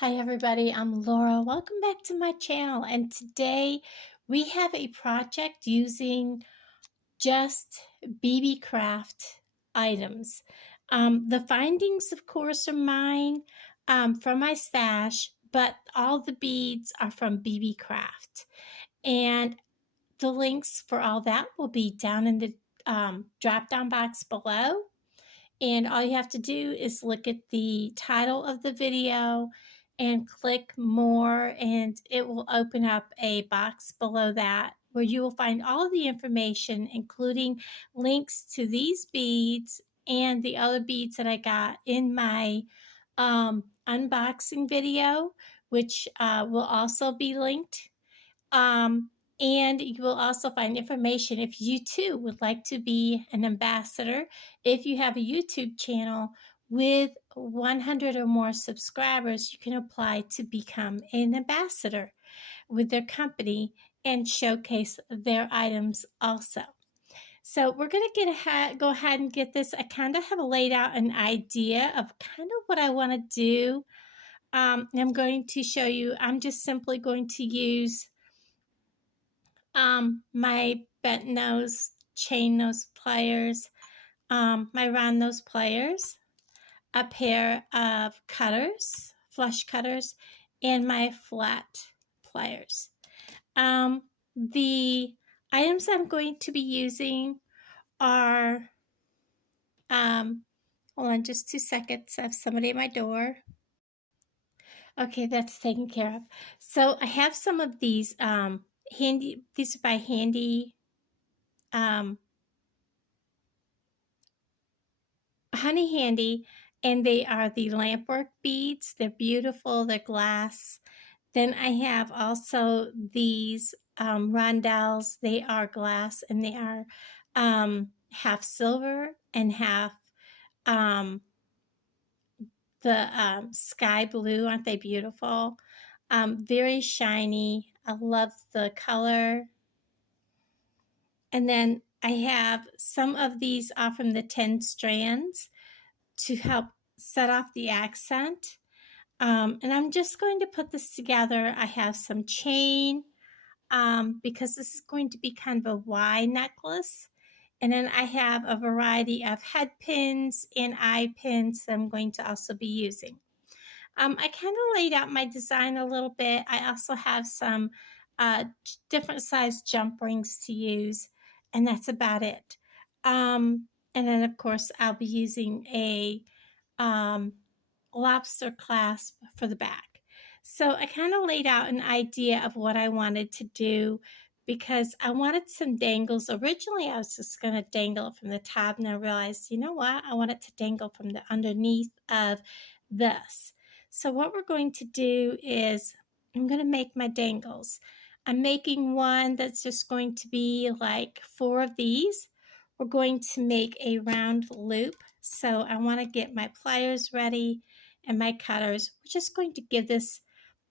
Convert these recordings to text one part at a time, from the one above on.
Hi everybody, I'm Laura. Welcome back to my channel, and today we have a project using just Beebeecraft items. The findings, of course, are mine from my stash, but all the beads are from Beebeecraft. And the links for all that will be down in the drop-down box below. And all you have to do is look at the title of the video and click more, and it will open up a box below that where you will find all of the information, including links to these beads and the other beads that I got in my unboxing video, which will also be linked. And you will also find information if you too would like to be an ambassador. If you have a YouTube channel with 100 or more subscribers, you can apply to become an ambassador with their company and showcase their items also. So we're going to go ahead and get this. I kind of have laid out an idea of kind of what I want to do. I'm going to show you. I'm just simply going to use my bent nose, chain nose pliers, my round nose pliers, a pair of cutters, flush cutters, and my flat pliers. The items I'm going to be using are, hold on just 2 seconds, I have somebody at my door. Okay, that's taken care of. So I have some of these these are by Handy, HoneyHandy, and they are the Lampwork beads. They're beautiful, they're glass. Then I have also these Rondelles. They are glass, and they are half silver and half the sky blue. Aren't they beautiful? Very shiny. I love the color. And then I have some of these off from the 10 strands to help set off the accent. And I'm just going to put this together. I have some chain because this is going to be kind of a Y necklace. And then I have a variety of head pins and eye pins that I'm going to also be using. I kind of laid out my design a little bit. I also have some different size jump rings to use, and that's about it. And then, of course, I'll be using a lobster clasp for the back. So I kind of laid out an idea of what I wanted to do because I wanted some dangles. Originally, I was just going to dangle it from the top, and I realized, you know what? I want it to dangle from the underneath of this. So what we're going to do is I'm going to make my dangles. I'm making one that's just going to be like 4 of these. We're going to make a round loop. So I want to get my pliers ready and my cutters. We're just going to give this,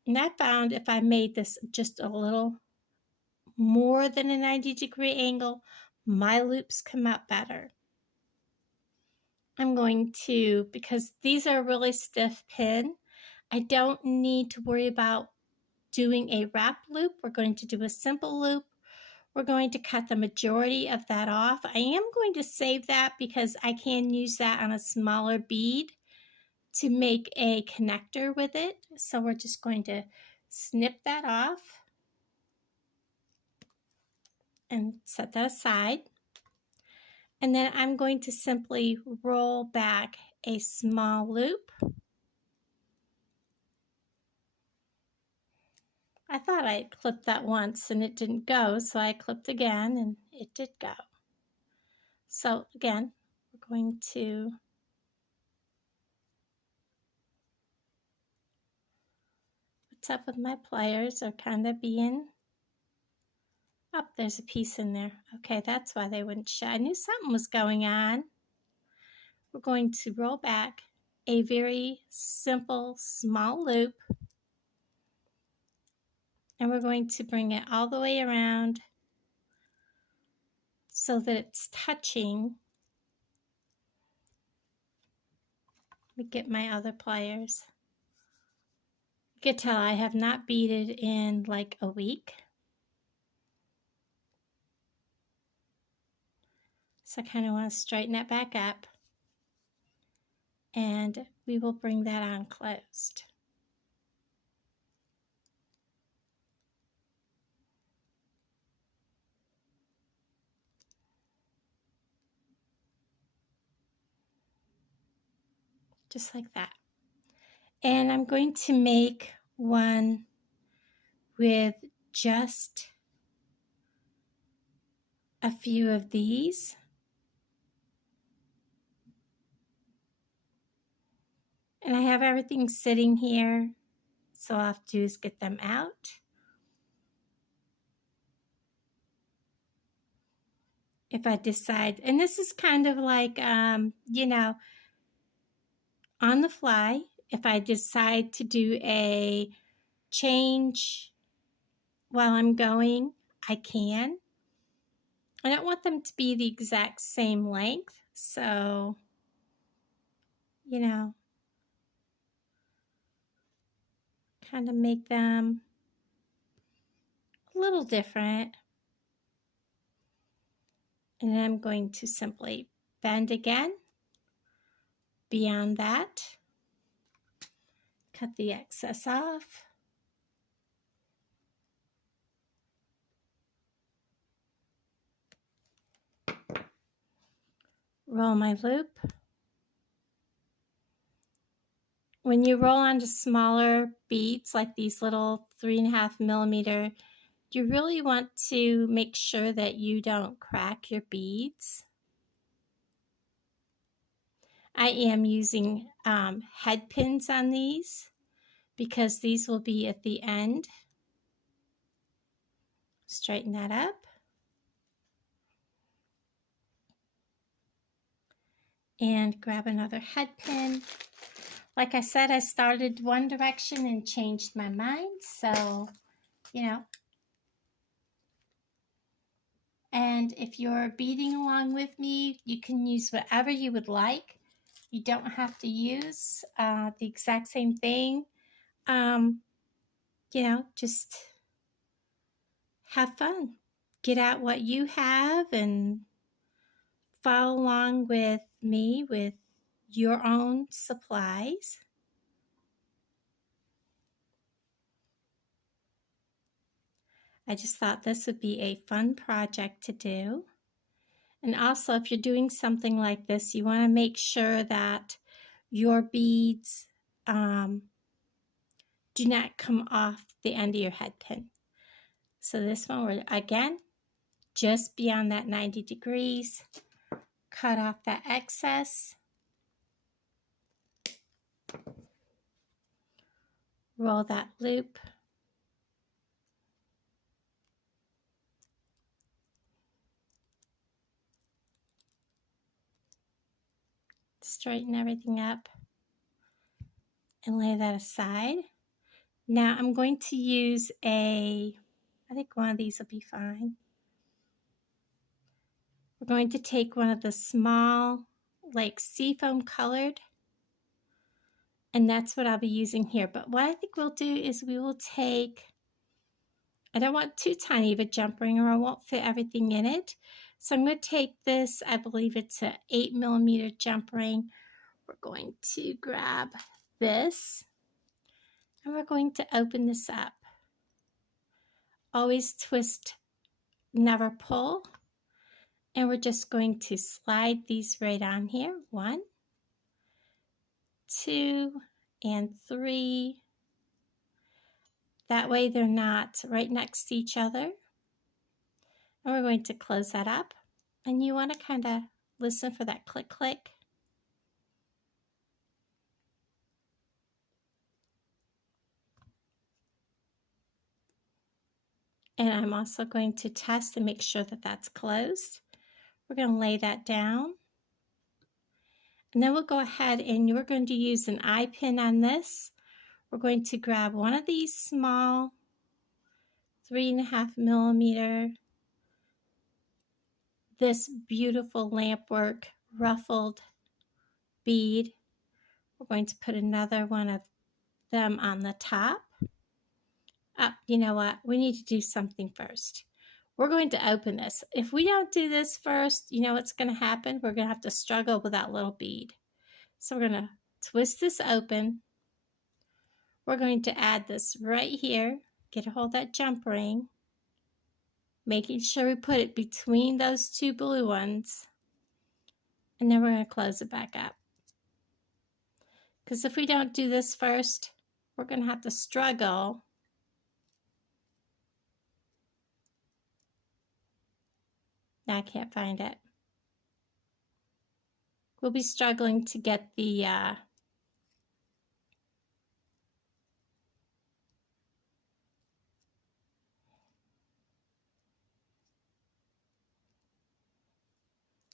and I found if I made this just a little more than a 90-degree angle, my loops come out better. I'm going to, because these are a really stiff pin, I don't need to worry about doing a wrap loop. We're going to do a simple loop. We're going to cut the majority of that off. I am going to save that because I can use that on a smaller bead to make a connector with it. So we're just going to snip that off and set that aside. And then I'm going to simply roll back a small loop. I thought I clipped that once and it didn't go, so I clipped again and it did go. So again, we're going to what's up with my pliers are kind of being up. There's a piece in there. Okay, that's why they wouldn't show. I knew something was going on. We're going to roll back a very simple small loop, and we're going to bring it all the way around so that it's touching. Let me get my other pliers. You can tell I have not beaded in like a week. So I kind of want to straighten that back up. And we will bring that on closed. Just like that. And I'm going to make one with just a few of these. And I have everything sitting here, so all I have to do is get them out. If I decide, and this is kind of like, you know, on the fly, if I decide to do a change while I'm going, I can. I don't want them to be the exact same length, so, you know, kind of make them a little different. And then I'm going to simply bend again. Beyond that, cut the excess off. Roll my loop. When you roll onto smaller beads, like these little 3.5 millimeter, you really want to make sure that you don't crack your beads. I am using head pins on these because these will be at the end. Straighten that up. And grab another head pin. Like I said, I started one direction and changed my mind, so, you know. And if you're beading along with me, you can use whatever you would like. You don't have to use the exact same thing. You know, just have fun. Get out what you have and follow along with me with your own supplies. I just thought this would be a fun project to do. And also, if you're doing something like this, you want to make sure that your beads do not come off the end of your head pin. So this one, we're again just beyond that 90 degrees. Cut off that excess. Roll that loop. Straighten everything up and lay that aside. Now I'm going to use I think one of these will be fine. We're going to take one of the small, like seafoam colored, and that's what I'll be using here. But what I think we'll do is we will take, I don't want too tiny of a jump ring or I won't fit everything in it. So I'm going to take this, I believe it's an 8 millimeter jump ring. We're going to grab this and we're going to open this up. Always twist, never pull. And we're just going to slide these right on here. 1, 2, and 3. That way they're not right next to each other. And we're going to close that up. And you want to kind of listen for that click, click. And I'm also going to test and make sure that that's closed. We're going to lay that down. And then we'll go ahead and you're going to use an eye pin on this. We're going to grab one of these small 3.5 millimeter, this beautiful Lampwork ruffled bead. We're going to put another one of them on the top. You know what? We need to do something first. We're going to open this. If we don't do this first, you know what's going to happen? We're going to have to struggle with that little bead. So we're going to twist this open. We're going to add this right here. Get a hold of that jump ring. Making sure we put it between those two blue ones. And then we're going to close it back up. Because if we don't do this first, we're going to have to struggle. Now I can't find it. We'll be struggling to get the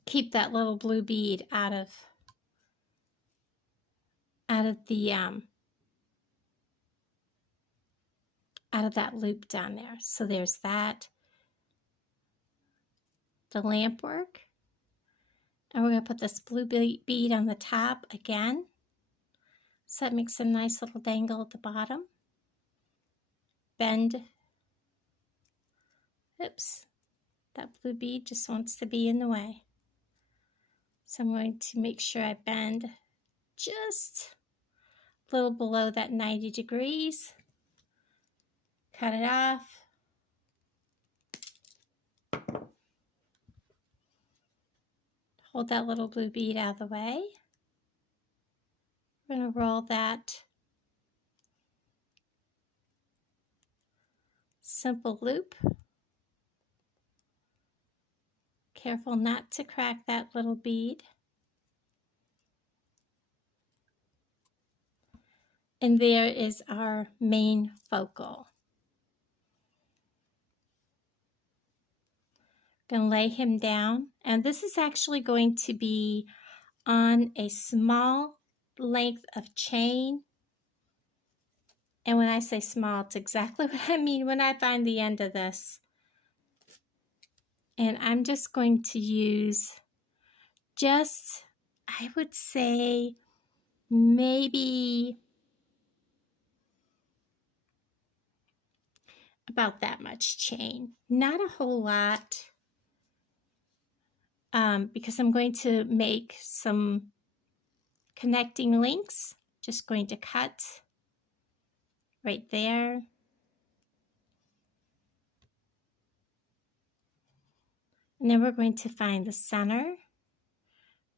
keep that little blue bead out of the out of that loop down there. So there's that. The Lampwork. And we're going to put this blue bead on the top again. So that makes a nice little dangle at the bottom. Bend. Oops. That blue bead just wants to be in the way. So I'm going to make sure I bend just a little below that 90 degrees. Cut it off. Hold that little blue bead out of the way. We're going to roll that simple loop. Careful not to crack that little bead. And there is our main focal. Going to lay him down, and this is actually going to be on a small length of chain. And when I say small, it's exactly what I mean when I find the end of this. And I'm just going to use just, I would say, maybe about that much chain. Not a whole lot. Because I'm going to make some connecting links. Just going to cut right there. And then we're going to find the center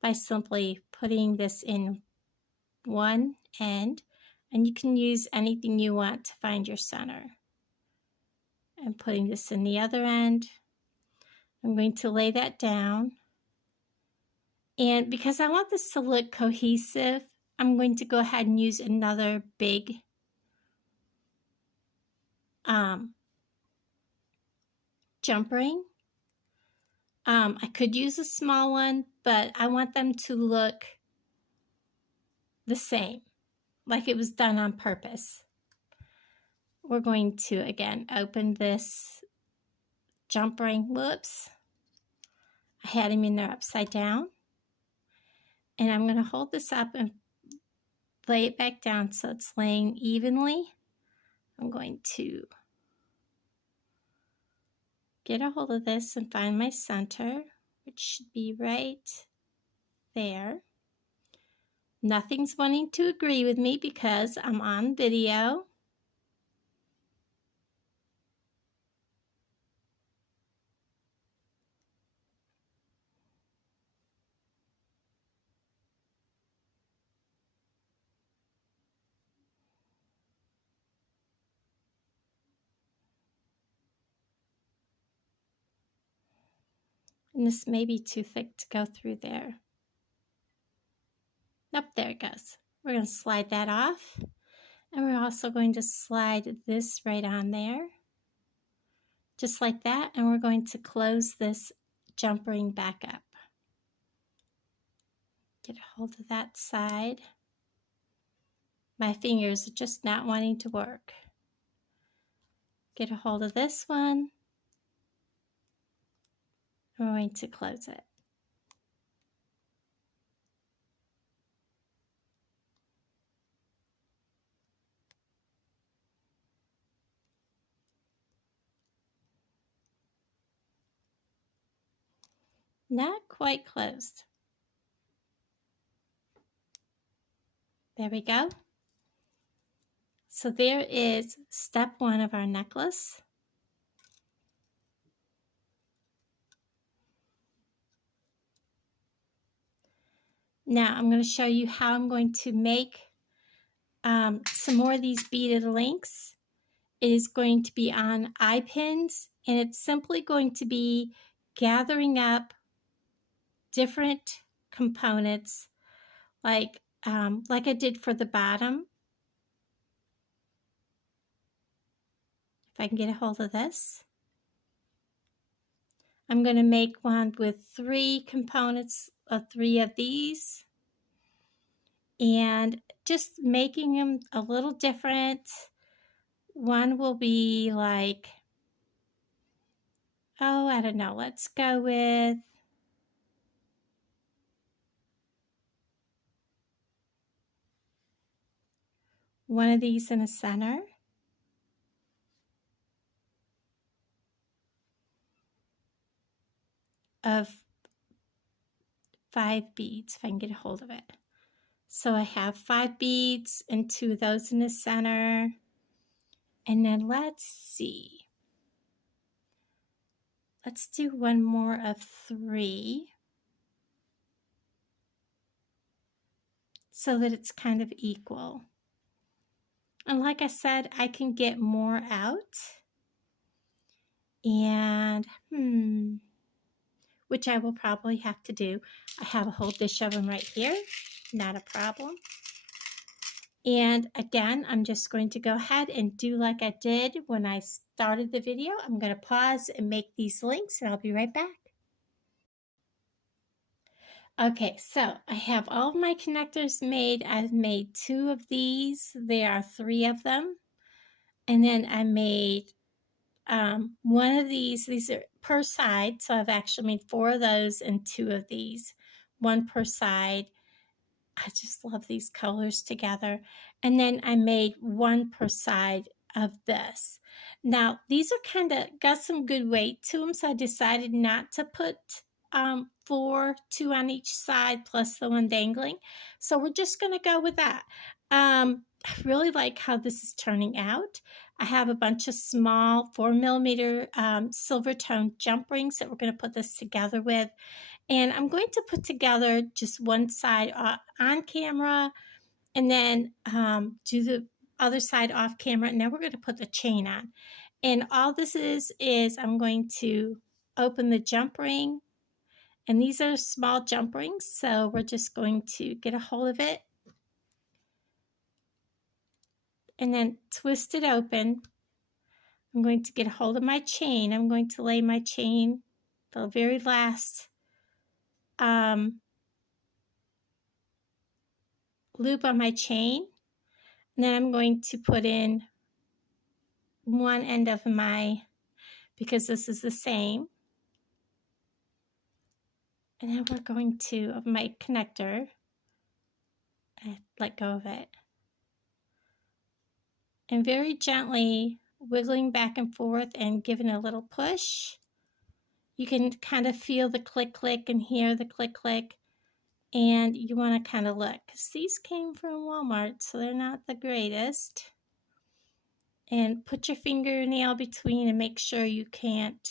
by simply putting this in one end. And you can use anything you want to find your center. And putting this in the other end. I'm going to lay that down. And because I want this to look cohesive, I'm going to go ahead and use another big jump ring. I could use a small one, but I want them to look the same, like it was done on purpose. We're going to, again, open this jump ring. Whoops. I had him in there upside down. And I'm going to hold this up and lay it back down so it's laying evenly. I'm going to get a hold of this and find my center, which should be right there. Nothing's wanting to agree with me because I'm on video. And this may be too thick to go through there. Nope, there it goes. We're going to slide that off. And we're also going to slide this right on there. Just like that. And we're going to close this jump ring back up. Get a hold of that side. My fingers are just not wanting to work. Get a hold of this one. We're going to close it. Not quite closed. There we go. So there is step 1 of our necklace. Now I'm going to show you how I'm going to make some more of these beaded links. It is going to be on eye pins, and it's simply going to be gathering up different components like I did for the bottom. If I can get a hold of this. I'm going to make one with 3 components of 3 of these, and just making them a little different. One will be like, oh, I don't know, let's go with one of these in the center of 5 beads, if I can get a hold of it. So I have 5 beads and 2 of those in the center. And then let's see. Let's do one more of 3 so that it's kind of equal. And like I said, I can get more out. And, which I will probably have to do. I have a whole dish of them right here. Not a problem. And again, I'm just going to go ahead and do like I did when I started the video. I'm going to pause and make these links, and I'll be right back. Okay, so I have all of my connectors made. I've made 2 of these. There are 3 of them. And then I made one of these. These are per side. So I've actually made 4 of those and 2 of these. 1 per side. I just love these colors together. And then I made 1 per side of this. Now, these are kind of got some good weight to them, so I decided not to put 4, 2 on each side plus the one dangling. So we're just going to go with that. I really like how this is turning out. I have a bunch of small 4mm silver tone jump rings that we're going to put this together with. And I'm going to put together just one side on camera and then do the other side off camera. And then we're going to put the chain on. And all this is I'm going to open the jump ring. And these are small jump rings. So we're just going to get a hold of it. And then twist it open. I'm going to get a hold of my chain. I'm going to lay my chain, the very last loop on my chain, and then I'm going to put in one end of my, because this is the same, and then we're going to, of my connector, I let go of it, and very gently wiggling back and forth and giving a little push. You can kind of feel the click click and hear the click click. And you want to kind of look, because these came from Walmart, so they're not the greatest. And put your fingernail between and make sure you can't.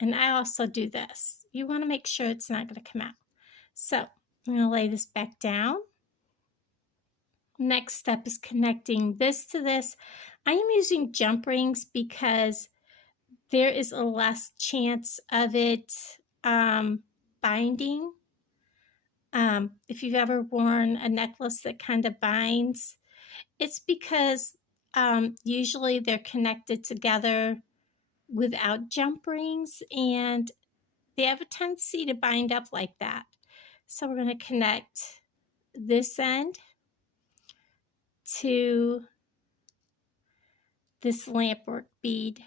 And I also do this. You want to make sure it's not going to come out. So I'm going to lay this back down. Next step is connecting this to this. I am using jump rings because there is a less chance of it binding. If you've ever worn a necklace that kind of binds, it's because usually they're connected together without jump rings, and they have a tendency to bind up like that. So we're going to connect this end to this Lampwork bead,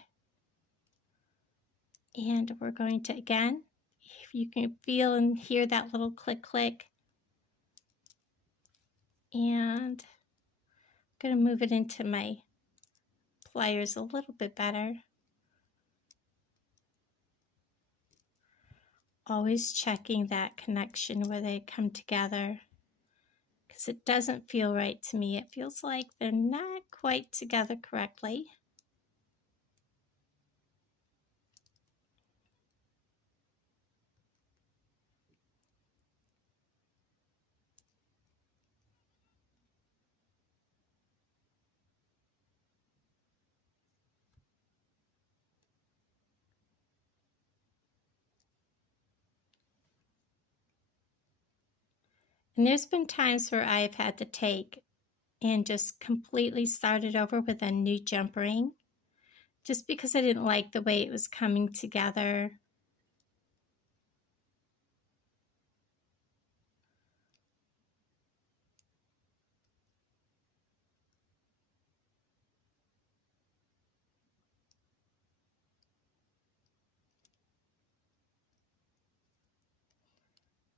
and we're going to, again, if you can feel and hear that little click click, and I'm going to move it into my pliers a little bit better. always checking that connection where they come together, because it doesn't feel right to me. It feels like they're not quite together correctly. And there's been times where I've had to take and just completely start it over with a new jump ring, just because I didn't like the way it was coming together.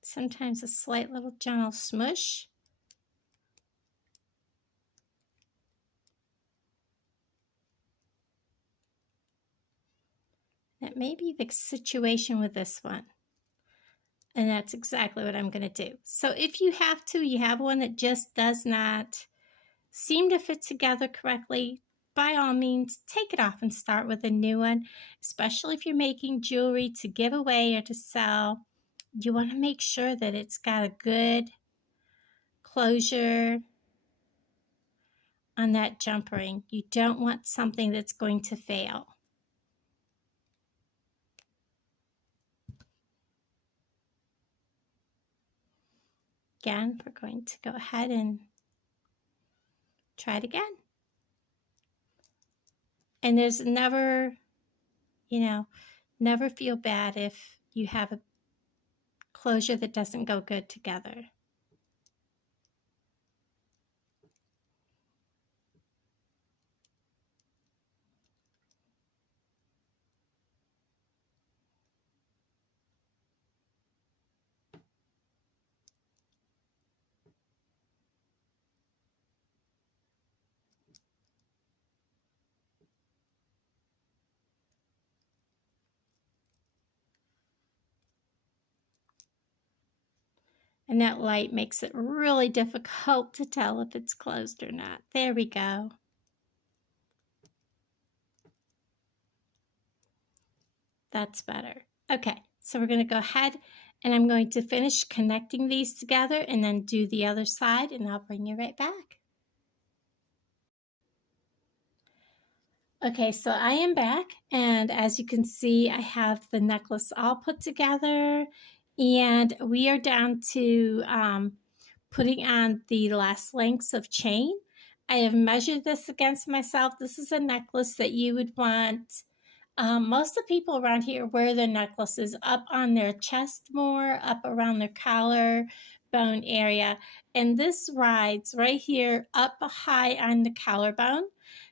Sometimes a slight little gentle smush. That may be the situation with this one. And that's exactly what I'm going to do. So if you have one that just does not seem to fit together correctly, by all means, take it off and start with a new one, especially if you're making jewelry to give away or to sell. You want to make sure that it's got a good closure on that jump ring. You don't want something that's going to fail. Again, we're going to go ahead and try it again. And there's never, never feel bad if you have a closure that doesn't go good together. And that light makes it really difficult to tell if it's closed or not. There we go. That's better. Okay, so we're going to go ahead and I'm going to finish connecting these together and then do the other side, and I'll bring you right back. Okay, so I am back, and as you can see, I have the necklace all put together, and we are down to putting on the last lengths of chain. I have measured this against myself. This is a necklace that you would want. Most of the people around here wear their necklaces up on their chest more, up around their collarbone area. And this rides right here up high on the collarbone.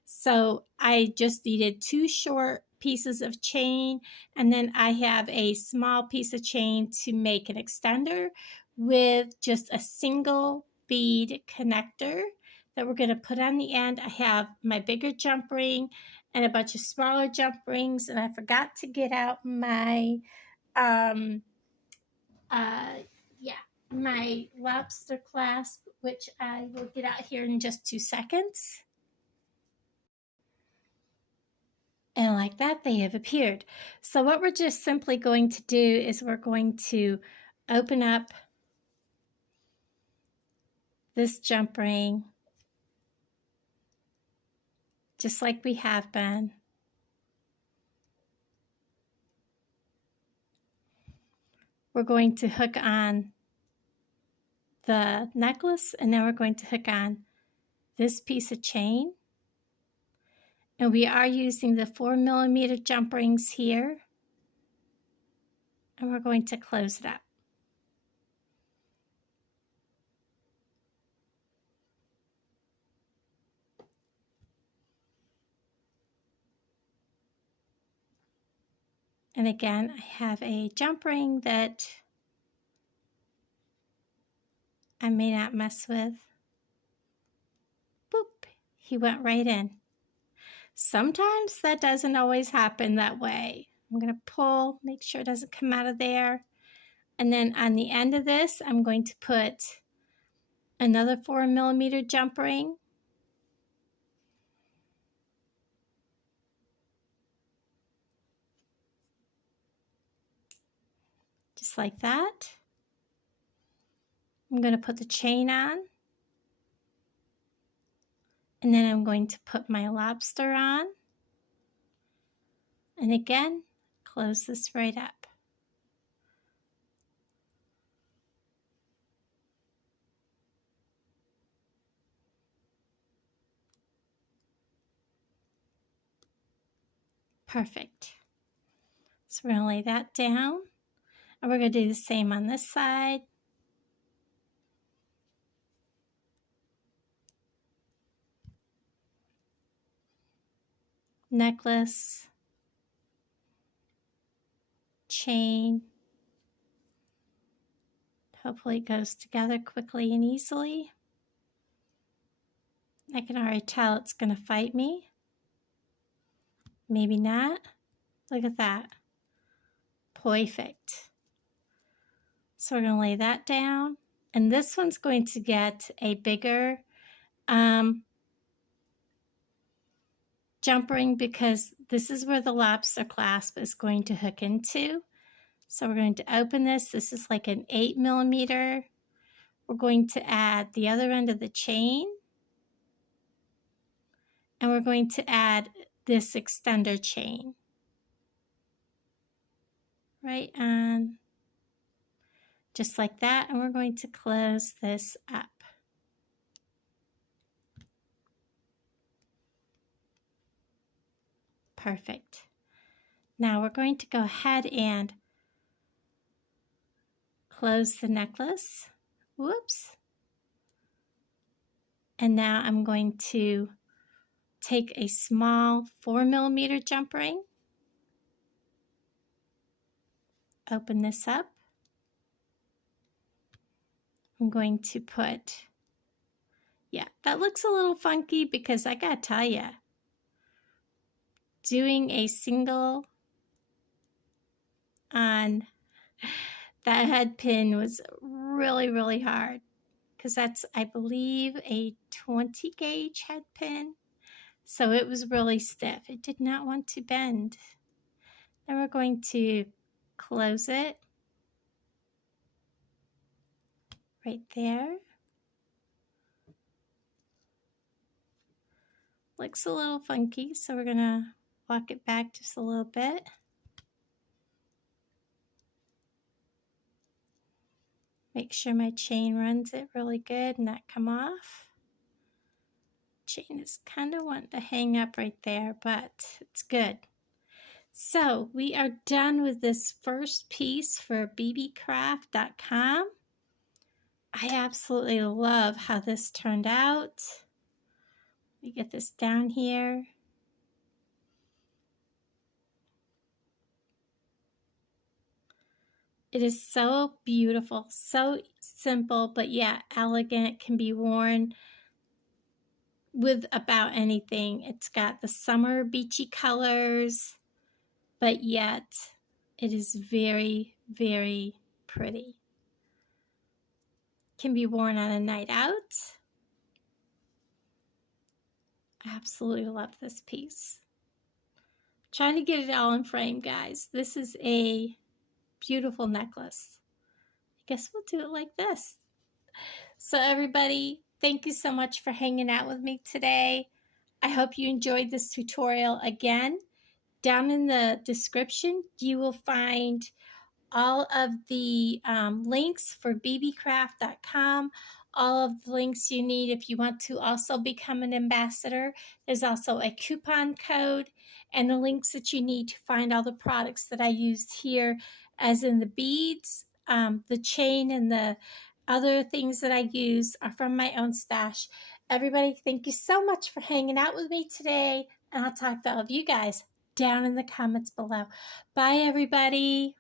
So I just needed 2 short pieces of chain, and then I have a small piece of chain to make an extender with just a single bead connector that we're going to put on the end. I have my bigger jump ring and a bunch of smaller jump rings, and I forgot to get out my my lobster clasp, which I will get out here in just 2 seconds. And like that, they have appeared. So what we're just simply going to do is we're going to open up this jump ring just like we have been. We're going to hook on the necklace, and then we're going to hook on this piece of chain. And we are using the 4mm jump rings here. And we're going to close it up. And again, I have a jump ring that I may not mess with. Boop, he went right in. Sometimes that doesn't always happen that way. I'm going to pull, make sure it doesn't come out of there. And then on the end of this, I'm going to put another 4mm jump ring. Just like that. I'm going to put the chain on. And then I'm going to put my lobster on. And again, close this right up. Perfect. So we're going to lay that down. And we're going to do the same on this side. Necklace, chain. Hopefully it goes together quickly and easily. I can already tell it's going to fight me. Maybe not. Look at that. Perfect. So we're going to lay that down. And this one's going to get a bigger jump ring because this is where the lobster clasp is going to hook into. So we're going to open this. This is like an 8mm. We're going to add the other end of the chain. And we're going to add this extender chain. Right on. Just like that. And we're going to close this up. Perfect. Now we're going to go ahead and close the necklace. Whoops. And now I'm going to take a small 4mm jump ring. Open this up. I'm going to put, yeah, that looks a little funky because I gotta tell you, doing a single on that head pin was really, really hard because that's, I believe, a 20 gauge head pin. So it was really stiff. It did not want to bend. Then we're going to close it right there. Looks a little funky, so we're gonna walk it back just a little bit. Make sure my chain runs it really good and not come off. Chain is kind of wanting to hang up right there, but it's good. So we are done with this first piece for Beebeecraft.com. I absolutely love how this turned out. We get this down here. It is so beautiful, so simple, but yeah, elegant, can be worn with about anything. It's got the summer beachy colors, but yet it is very, very pretty. Can be worn on a night out. I absolutely love this piece. Trying to get it all in frame, guys. This is a beautiful necklace. I guess we'll do it like this. So everybody, thank you so much for hanging out with me today. I hope you enjoyed this tutorial. Again, down in the description, you will find all of the links for Beebeecraft.com, all of the links you need if you want to also become an ambassador. There's also a coupon code and the links that you need to find all the products that I used here, as in the beads, the chain, and the other things that I use are from my own stash. Everybody, thank you so much for hanging out with me today, and I'll talk to all of you guys down in the comments below. Bye, everybody.